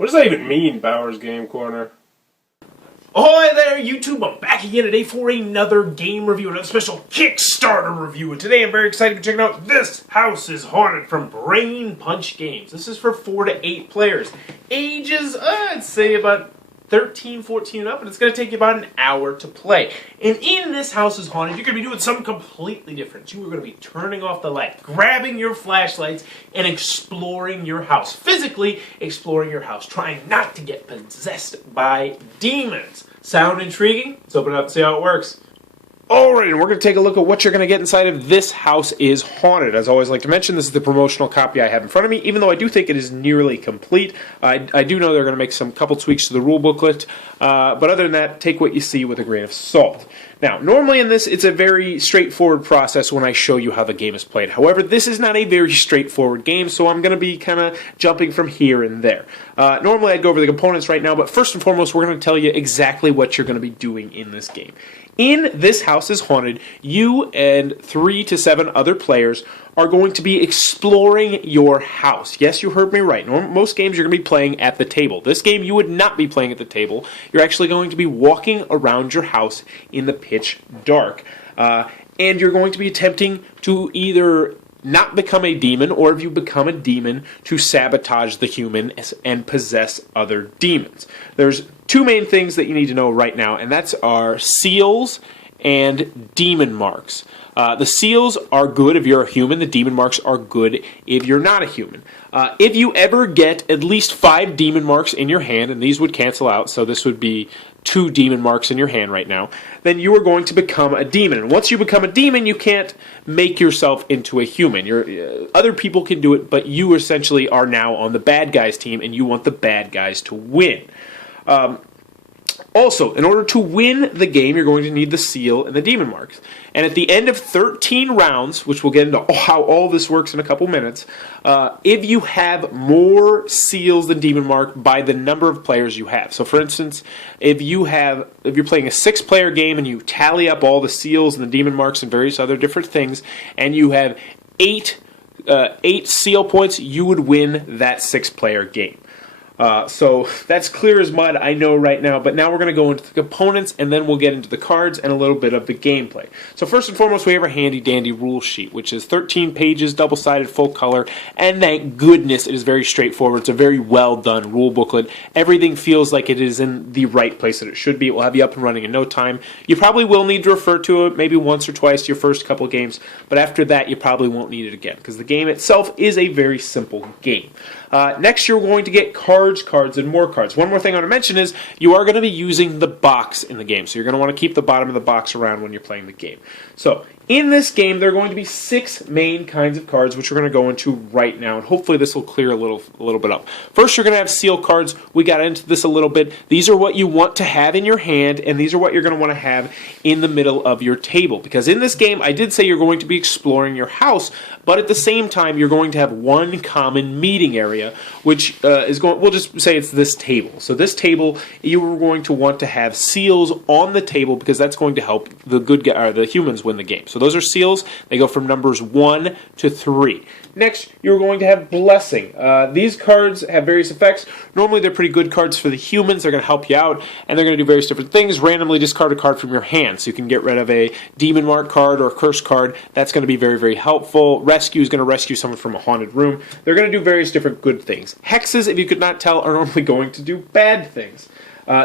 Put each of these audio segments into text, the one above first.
What does that even mean, Bauer's Game Corner? Ahoy there, YouTube! I'm back again today for another game review, another special Kickstarter review. And today I'm very excited to check out This House is Haunted from Brain Punch Games. This is for 4 to 8 players. Ages, I'd say about 13, 14 and up, and it's going to take you about an hour to play. And in This House is Haunted, you're going to be doing something completely different. You are going to be turning off the light, grabbing your flashlights, and exploring your house. Physically exploring your house, trying not to get possessed by demons. Sound intriguing? Let's open it up and see how it works. Alright, and we're going to take a look at what you're going to get inside of This House is Haunted. As I always like to mention, this is the promotional copy I have in front of me, even though I do think it is nearly complete. I do know they're going to make some couple tweaks to the rule booklet, but other than that, take what you see with a grain of salt. Now, normally in this, it's a very straightforward process when I show you how the game is played. However, this is not a very straightforward game, so I'm going to be kind of jumping from here and there. Normally, I'd go over the components right now, but first and foremost, we're going to tell you exactly what you're going to be doing in this game. In This House is Haunted, you and 3 to 7 other players are going to be exploring your house. Yes, you heard me right. Most games you're going to be playing at the table. This game you would not be playing at the table. You're actually going to be walking around your house in the pitch dark. And you're going to be attempting to either not become a demon, or if you become a demon, to sabotage the human and possess other demons. There's 2 main things that you need to know right now, and that's our seals and demon marks. The seals are good if you're a human. The demon marks are good if you're not a human. If you ever get at least 5 demon marks in your hand, and these would cancel out, so this would be 2 demon marks in your hand right now, then you are going to become a demon. And once you become a demon, you can't make yourself into a human. Other people can do it, but you essentially are now on the bad guys team, and you want the bad guys to win. Also, in order to win the game, you're going to need the seal and the demon marks. And at the end of 13 rounds, which we'll get into how all this works in a couple minutes, if you have more seals than demon mark by the number of players you have. So for instance, if you're playing a 6-player game and you tally up all the seals and the demon marks and various other different things, and you have 8 seal points, you would win that 6-player game. So that's clear as mud, I know right now, but now we're going to go into the components, and then we'll get into the cards and a little bit of the gameplay. So first and foremost, we have our handy-dandy rule sheet, which is 13 pages, double-sided, full color, and thank goodness it is very straightforward. It's a very well-done rule booklet. Everything feels like it is in the right place that it should be. It will have you up and running in no time. You probably will need to refer to it maybe once or twice your first couple of games, but after that, you probably won't need it again, because the game itself is a very simple game. Next, you're going to get cards, and more cards. One more thing I want to mention is you are going to be using the box in the game, so you're going to want to keep the bottom of the box around when you're playing the game. So, in this game, there are going to be 6 main kinds of cards, which we're going to go into right now, and hopefully this will clear a little bit up. First, you're going to have seal cards. We got into this a little bit. These are what you want to have in your hand, and these are what you're going to want to have in the middle of your table, because in this game, I did say you're going to be exploring your house, but at the same time, you're going to have one common meeting area, which we'll just say it's this table. So this table, you are going to want to have seals on the table, because that's going to help the humans win the game. So those are seals. They go from numbers 1 to 3. Next, you're going to have blessing. These cards have various effects. Normally, they're pretty good cards for the humans. They're going to help you out, and they're going to do various different things. Randomly discard a card from your hand, so you can get rid of a demon mark card or a curse card. That's going to be very, very helpful. Rescue is going to rescue someone from a haunted room. They're going to do various different good things. Hexes, if you could not tell, are normally going to do bad things.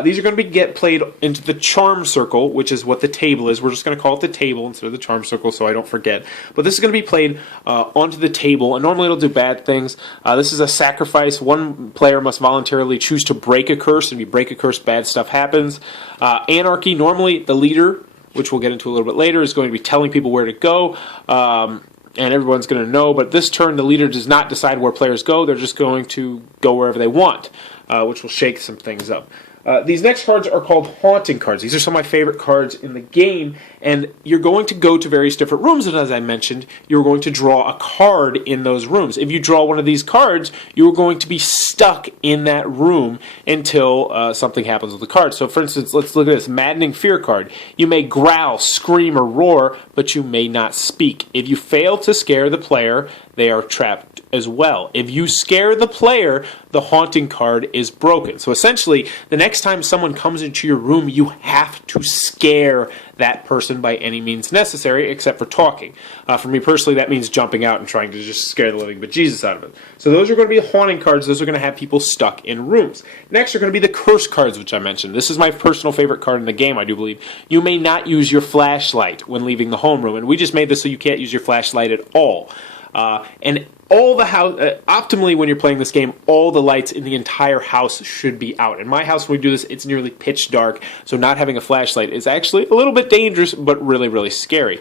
These are going to get played into the charm circle, which is what the table is. We're just going to call it the table instead of the charm circle so I don't forget. But this is going to be played onto the table, and normally it'll do bad things. This is a sacrifice. One player must voluntarily choose to break a curse, and if you break a curse, bad stuff happens. Anarchy, normally the leader, which we'll get into a little bit later, is going to be telling people where to go. And everyone's going to know, but this turn the leader does not decide where players go. They're just going to go wherever they want, which will shake some things up. These next cards are called haunting cards. These are some of my favorite cards in the game, and you're going to go to various different rooms, and as I mentioned, you're going to draw a card in those rooms. If you draw one of these cards, you're going to be stuck in that room until something happens with the card. So for instance, let's look at this Maddening Fear card. You may growl, scream, or roar, but you may not speak. If you fail to scare the player, they are trapped as well. If you scare the player, the haunting card is broken. So essentially, the next time someone comes into your room, you have to scare that person by any means necessary, except for talking. For me personally, that means jumping out and trying to just scare the living bejesus out of it. So those are going to be haunting cards. Those are going to have people stuck in rooms. Next are going to be the curse cards, which I mentioned. This is my personal favorite card in the game, I do believe. You may not use your flashlight when leaving the homeroom, and we just made this so you can't use your flashlight at all. And all the house, optimally when you're playing this game, all the lights in the entire house should be out. In my house, when we do this, it's nearly pitch dark, so not having a flashlight is actually a little bit dangerous, but really, really scary.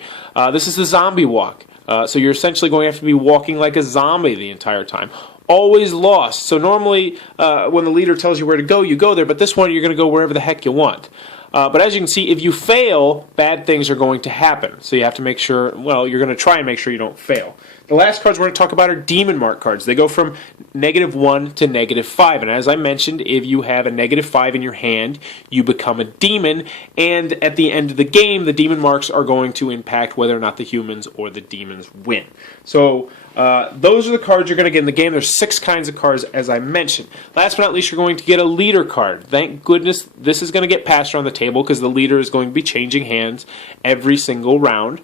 This is the zombie walk. So you're essentially going to have to be walking like a zombie the entire time. Always lost. So normally, when the leader tells you where to go, you go there, but this one, you're going to go wherever the heck you want. But as you can see, if you fail, bad things are going to happen. So you have to make sure, well, you're going to try and make sure you don't fail. The last cards we're going to talk about are demon mark cards. They go from -1 to -5. And as I mentioned, if you have a -5 in your hand, you become a demon. And at the end of the game, the demon marks are going to impact whether or not the humans or the demons win. So those are the cards you're going to get in the game. There's 6 kinds of cards, as I mentioned. Last but not least, you're going to get a leader card. Thank goodness this is going to get passed around the table because the leader is going to be changing hands every single round.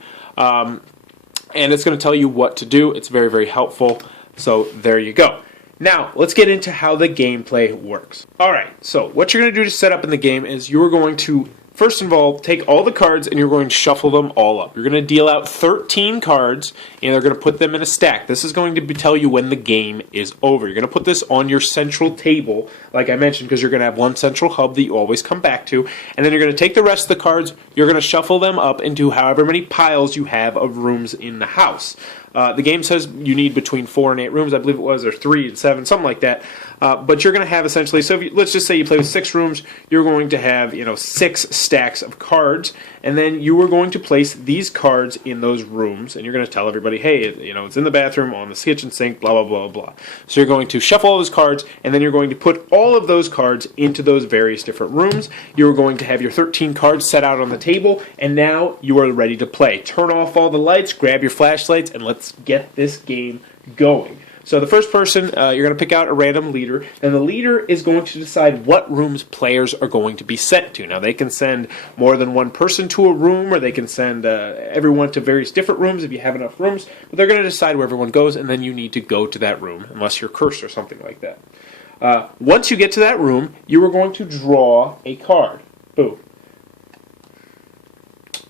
And it's going to tell you what to do. It's very, very helpful. So there you go. Now, let's get into how the gameplay works. Alright, so what you're going to do to set up in the game is you're going to, first of all, take all the cards and you're going to shuffle them all up. You're going to deal out 13 cards and they're going to put them in a stack. This is going to tell you when the game is over. You're going to put this on your central table, like I mentioned, because you're going to have one central hub that you always come back to. And then you're going to take the rest of the cards, you're going to shuffle them up into however many piles you have of rooms in the house. The game says you need between 4 and 8 rooms, I believe it was, or 3 and 7, something like that. But you're going to have essentially, so if you, let's just say you play with 6 rooms, you're going to have 6 stacks of cards, and then you are going to place these cards in those rooms, and you're going to tell everybody, hey, it's in the bathroom, on the kitchen sink, blah, blah, blah, blah. So you're going to shuffle all those cards, and then you're going to put all of those cards into those various different rooms. You're going to have your 13 cards set out on the table, and now you are ready to play. Turn off all the lights, grab your flashlights, and let's get this game going. So the first person, you're going to pick out a random leader, and the leader is going to decide what rooms players are going to be sent to. Now, they can send more than one person to a room, or they can send everyone to various different rooms if you have enough rooms, but they're going to decide where everyone goes, and then you need to go to that room, unless you're cursed or something like that. Once you get to that room, you are going to draw a card. Boom.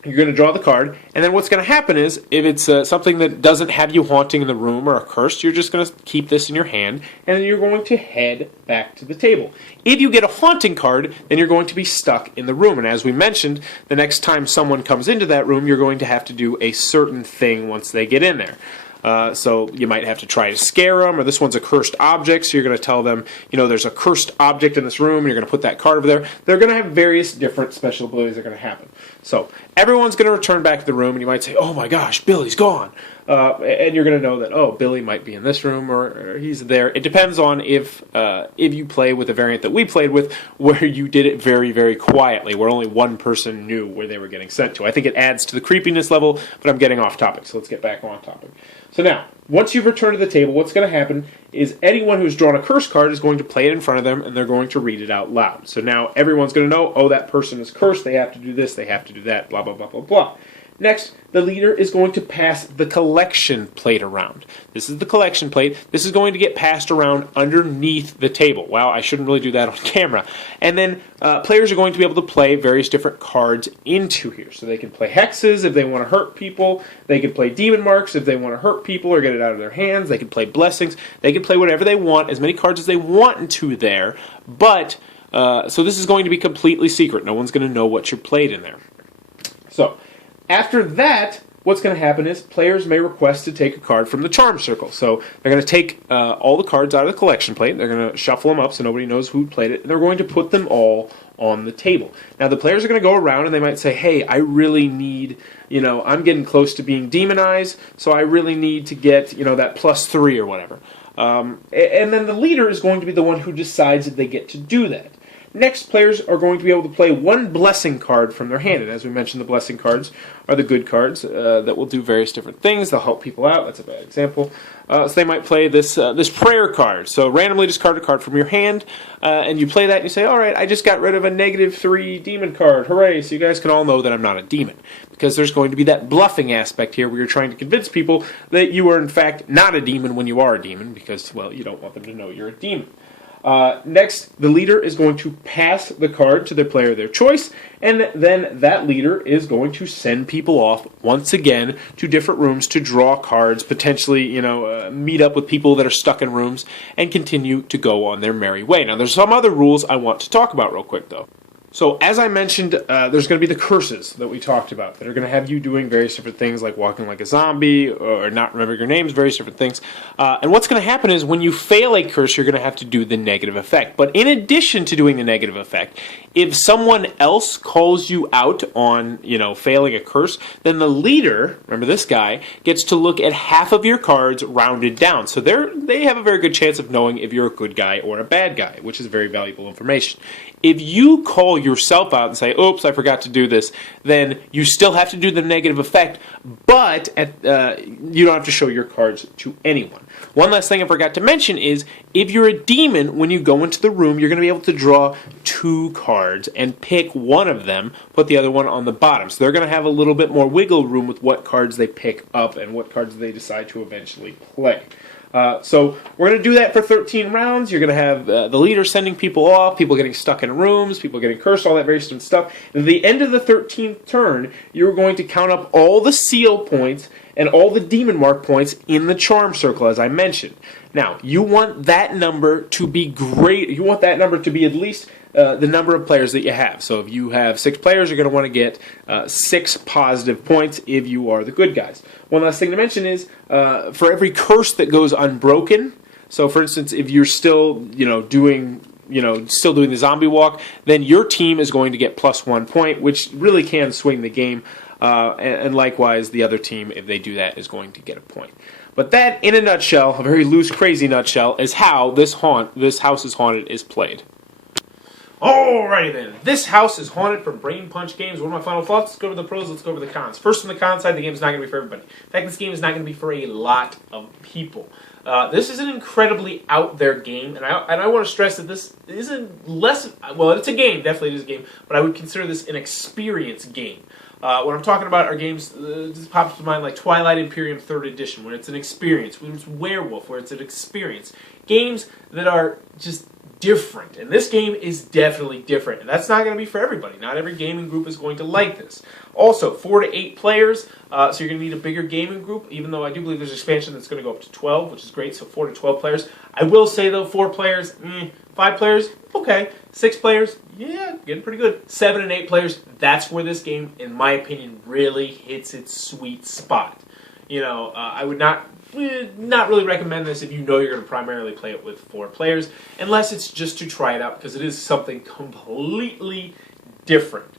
You're going to draw the card, and then what's going to happen is, if it's something that doesn't have you haunting in the room or a curse, you're just going to keep this in your hand, and then you're going to head back to the table. If you get a haunting card, then you're going to be stuck in the room, and as we mentioned, the next time someone comes into that room, you're going to have to do a certain thing once they get in there. So you might have to try to scare them, or this one's a cursed object, so you're going to tell them, there's a cursed object in this room, and you're going to put that card over there. They're going to have various different special abilities that are going to happen. So everyone's going to return back to the room, and you might say, oh my gosh, Billy's gone. And you're going to know that, oh, Billy might be in this room, or he's there. It depends on if you play with the variant that we played with, where you did it very, very quietly, where only one person knew where they were getting sent to. I think it adds to the creepiness level, but I'm getting off topic, so let's get back on topic. So now, once you've returned to the table, what's going to happen is anyone who's drawn a curse card is going to play it in front of them, and they're going to read it out loud. So now everyone's going to know, oh, that person is cursed, they have to do this, they have to do that, blah, blah, blah, blah, blah. Next, the leader is going to pass the collection plate around. This is the collection plate. This is going to get passed around underneath the table. Wow, I shouldn't really do that on camera. And then players are going to be able to play various different cards into here. So they can play hexes if they want to hurt people. They can play demon marks if they want to hurt people or get it out of their hands. They can play blessings. They can play whatever they want, as many cards as they want into there. But, so this is going to be completely secret. No one's going to know what you played in there. So, after that, what's going to happen is players may request to take a card from the charm circle. So they're going to take all the cards out of the collection plate. They're going to shuffle them up so nobody knows who played it. And they're going to put them all on the table. Now the players are going to go around and they might say, hey, I really need, I'm getting close to being demonized, so I really need to get, that +3 or whatever. And then the leader is going to be the one who decides that they get to do that. next players are going to be able to play one blessing card from their hand. And as we mentioned, the blessing cards are the good cards that will do various different things. They'll help people out. That's a bad example. So they might play this prayer card. So randomly discard a card from your hand, and you play that and you say, all right, I just got rid of a -3 demon card. Hooray. So you guys can all know that I'm not a demon. Because there's going to be that bluffing aspect here where you're trying to convince people that you are in fact not a demon when you are a demon because, well, you don't want them to know you're a demon. Next, the leader is going to pass the card to the player of their choice, and then that leader is going to send people off once again to different rooms to draw cards, potentially, meet up with people that are stuck in rooms, and continue to go on their merry way. Now, there's some other rules I want to talk about real quick, though. So, as I mentioned, there's going to be the curses that we talked about that are going to have you doing various different things like walking like a zombie or not remembering your names, various different things. And what's going to happen is when you fail a curse, you're going to have to do the negative effect. But in addition to doing the negative effect, if someone else calls you out on, failing a curse, then the leader, remember this guy, gets to look at half of your cards rounded down. So they have a very good chance of knowing if you're a good guy or a bad guy, which is very valuable information. If you call yourself out and say, oops, I forgot to do this, then you still have to do the negative effect, but you don't have to show your cards to anyone. One last thing I forgot to mention is, if you're a demon, when you go into the room, you're going to be able to draw 2 cards and pick one of them, put the other one on the bottom. So they're going to have a little bit more wiggle room with what cards they pick up and what cards they decide to eventually play. So we're going to do that for 13 rounds. You're going to have the leader sending people off, people getting stuck in rooms, people getting cursed, all that various different stuff. At the end of the 13th turn, you're going to count up all the seal points and all the demon mark points in the charm circle, as I mentioned. Now, you want that number to be great. You want that number to be at least the number of players that you have. So if you have 6 players, you're going to want to get 6 positive points if you are the good guys. One last thing to mention is for every curse that goes unbroken, so for instance, if you're still doing the zombie walk, then your team is going to get +1 point, which really can swing the game. And likewise, the other team, if they do that, is going to get a point. But that, in a nutshell, a very loose, crazy nutshell, is how this House is Haunted is played. Alrighty then, this house is haunted from Brain Punch Games. What are my final thoughts? Let's go over the pros, let's go over the cons. First, on the con side, the game is not going to be for everybody. In fact, this game is not going to be for a lot of people. This is an incredibly out there game, and I want to stress that this isn't less. Well, it's a game, definitely it is a game, but I would consider this an experience game. When I'm talking about our games, this pops to mind like Twilight Imperium 3rd Edition, where it's an experience. When it's Werewolf, where it's an experience. Games that are just different, and this game is definitely different, and that's not going to be for everybody. Not every gaming group is going to like this. Also, 4 to 8 players, so you're going to need a bigger gaming group, even though I do believe there's expansion that's going to go up to 12, which is great, so 4 to 12 players. I will say, though, 4 players, 5 players, okay. 6 players, yeah, getting pretty good. 7 and 8 players, that's where this game, in my opinion, really hits its sweet spot. I would not really recommend this if you know you're going to primarily play it with 4 players, unless it's just to try it out, because it is something completely different.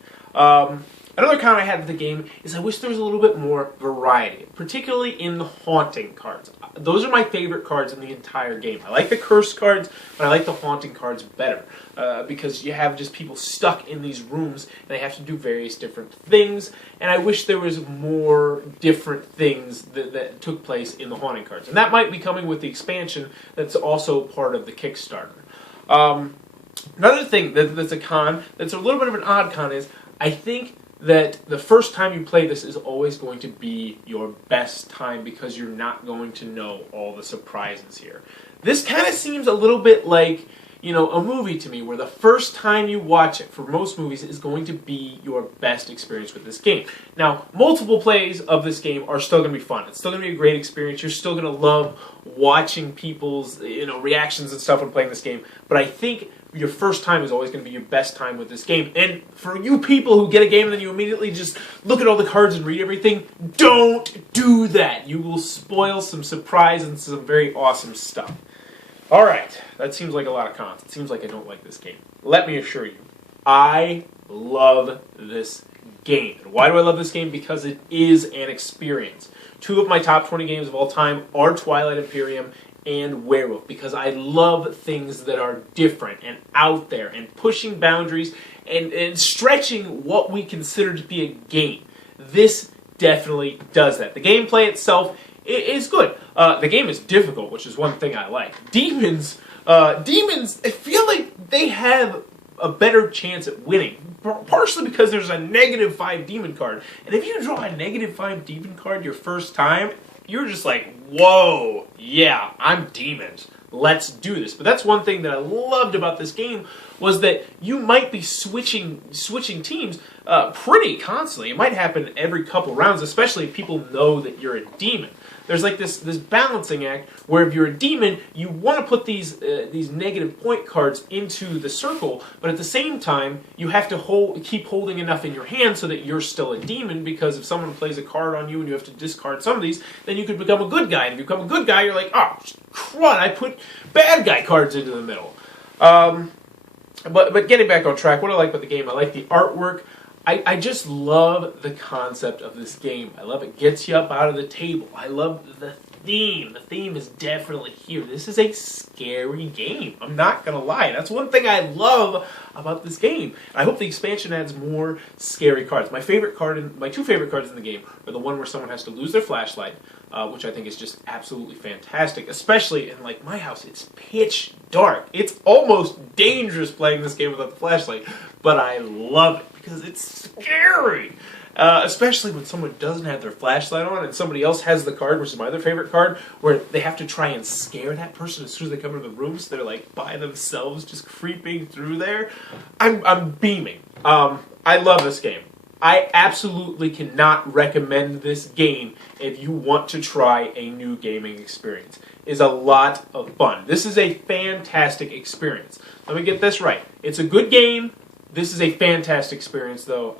Another con I had with the game is I wish there was a little bit more variety, particularly in the haunting cards. Those are my favorite cards in the entire game. I like the curse cards, but I like the haunting cards better, because you have just people stuck in these rooms, and they have to do various different things, and I wish there was more different things that took place in the haunting cards. And that might be coming with the expansion that's also part of the Kickstarter. Another thing that's a con, that's a little bit of an odd con, is I think that the first time you play this is always going to be your best time because you're not going to know all the surprises here. This kind of seems a little bit like, a movie to me, where the first time you watch it, for most movies, is going to be your best experience with this game. Now, multiple plays of this game are still going to be fun. It's still going to be a great experience. You're still going to love watching people's, reactions and stuff when playing this game. But I think your first time is always going to be your best time with this game. And for you people who get a game and then you immediately just look at all the cards and read everything, don't do that. You will spoil some surprise and some very awesome stuff. Alright, that seems like a lot of cons. It seems like I don't like this game. Let me assure you, I love this game. And why do I love this game? Because it is an experience. 2 of my top 20 games of all time are Twilight Imperium and werewolf because I love things that are different and out there and pushing boundaries and stretching what we consider to be a game. This definitely does that. The gameplay itself is good. The game is difficult, which is one thing I like. Demons, I feel like they have a better chance at winning, partially because there's a -5 demon card. And if you draw a -5 demon card your first time, you're just like, whoa, yeah, I'm demons. Let's do this. But that's one thing that I loved about this game was that you might be switching teams pretty constantly. It might happen every couple rounds, especially if people know that you're a demon. There's like this balancing act where if you're a demon, you want to put these negative point cards into the circle, but at the same time, you have to keep holding enough in your hand so that you're still a demon, because if someone plays a card on you and you have to discard some of these, then you could become a good guy. And if you become a good guy, you're like, oh, crud, I put bad guy cards into the middle. But getting back on track, what I like about the game, I like the artwork. I just love the concept of this game. I love it gets you up out of the table. I love the theme. The theme is definitely here. This is a scary game. I'm not going to lie. That's one thing I love about this game. I hope the expansion adds more scary cards. My two favorite cards in the game are the one where someone has to lose their flashlight, which I think is just absolutely fantastic. Especially in like my house, it's pitch dark. It's almost dangerous playing this game without the flashlight, but I love it because it's scary. Especially when someone doesn't have their flashlight on and somebody else has the card, which is my other favorite card, where they have to try and scare that person as soon as they come into the room, so they're like by themselves just creeping through there. I'm beaming. I love this game. I absolutely cannot recommend this game if you want to try a new gaming experience. It's a lot of fun. This is a fantastic experience. Let me get this right. It's a good game. This is a fantastic experience, though.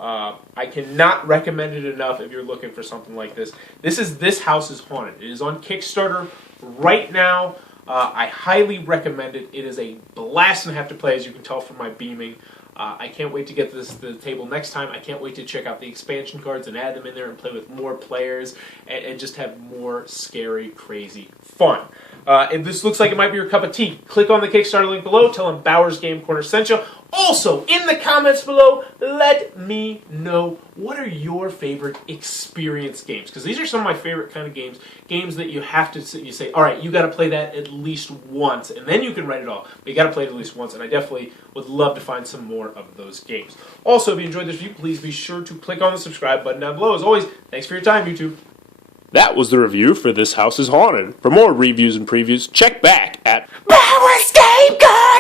I cannot recommend it enough if you're looking for something like this. This House is Haunted. It is on Kickstarter right now. I highly recommend it. It is a blast and a half to play, as you can tell from my beaming. I can't wait to get this to the table next time. I can't wait to check out the expansion cards and add them in there and play with more players and just have more scary, crazy fun. If this looks like it might be your cup of tea, click on the Kickstarter link below. Tell them Bowers Game Corner sent you. Also, in the comments below, let me know what are your favorite experience games. Because these are some of my favorite kind of games. Games that you have to you say, all right, you got to play that at least once. And then you can write it all. But you got to play it at least once. And I definitely would love to find some more of those games. Also, if you enjoyed this review, please be sure to click on the subscribe button down below. As always, thanks for your time, YouTube. That was the review for This House is Haunted. For more reviews and previews, check back at Bowers Game Corner!